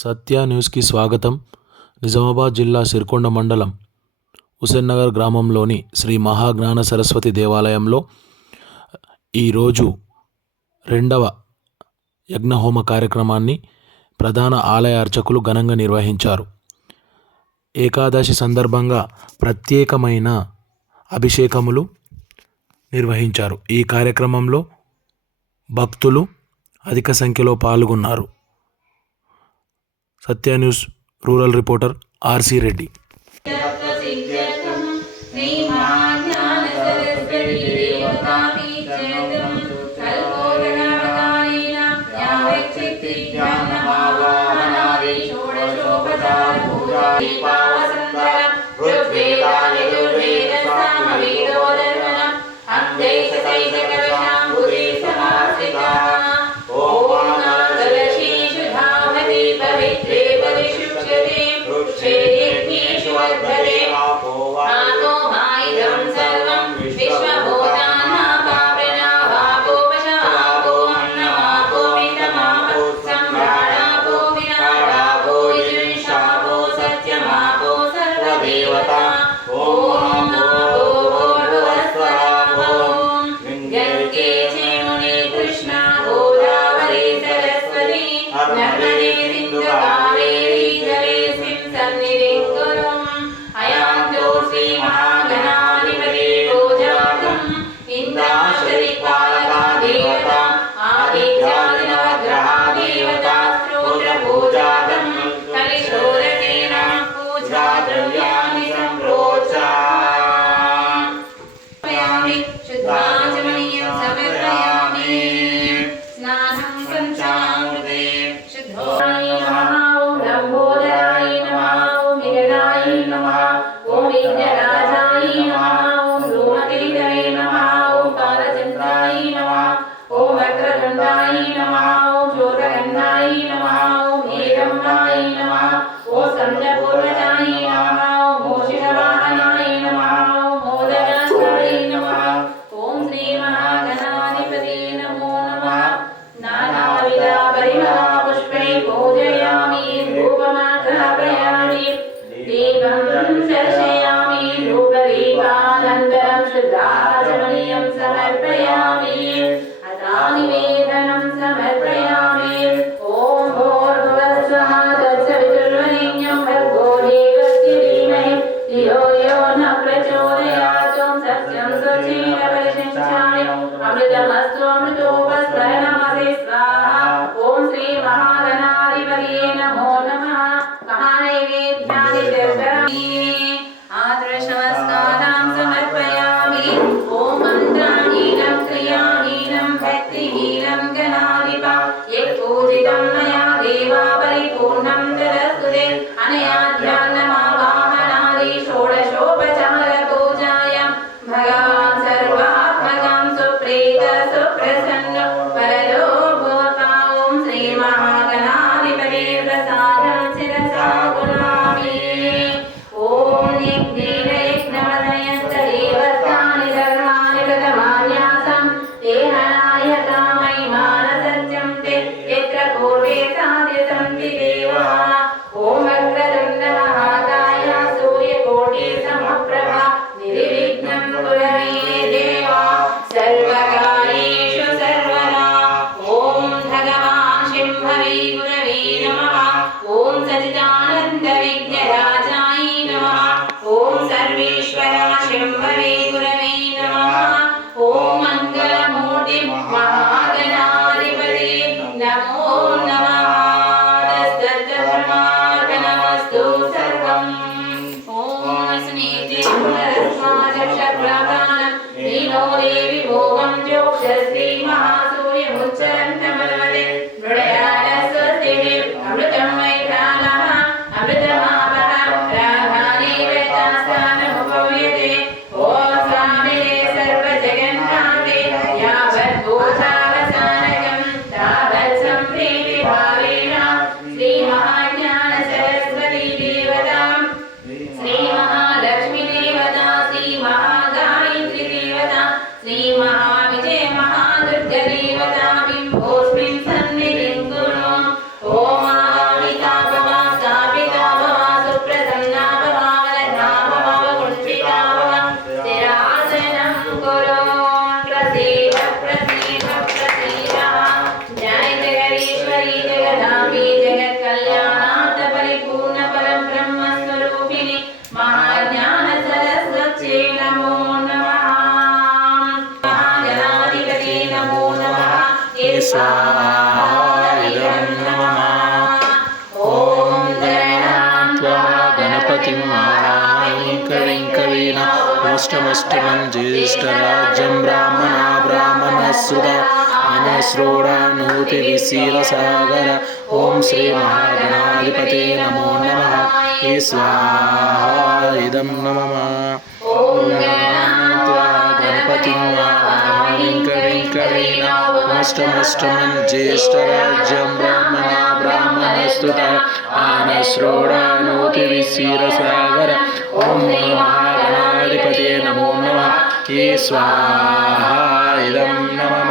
సత్య న్యూస్కి స్వాగతం. నిజామాబాద్ జిల్లా సిర్కొండ మండలం హుసేన్నగర్ గ్రామంలోని శ్రీ మహాజ్ఞాన సరస్వతి దేవాలయంలో ఈరోజు 2వ యజ్ఞహోమ కార్యక్రమాన్ని ప్రధాన ఆలయ అర్చకులు ఘనంగా నిర్వహించారు. ఏకాదశి సందర్భంగా ప్రత్యేకమైన అభిషేకములు నిర్వహించారు. ఈ కార్యక్రమంలో భక్తులు అధిక సంఖ్యలో పాల్గొన్నారు. Satya news rural reporter RC Reddy. ఓం स्वाहा इदं नमः। ॐ गणात्वा गणपतिं आवाहयामि कविं कवीनामुष्टमष्टमं ज्येष्ठराज्यं ब्राह्मणस्पदा अनश्रोणानूतिविशीलसागर। ॐ श्री महागणाधिपते नमो नमः। स्वाहा इदं नमः। गणपतिं कविं कवीनामुष्टमष्टमं ज्येष्ठराज्यं ब्राह्मणस्पदा अनश्रोणानूतिविशीलसागर। ॐ महागणाधिपते नमो नमः। स्वाहा इदं नमः।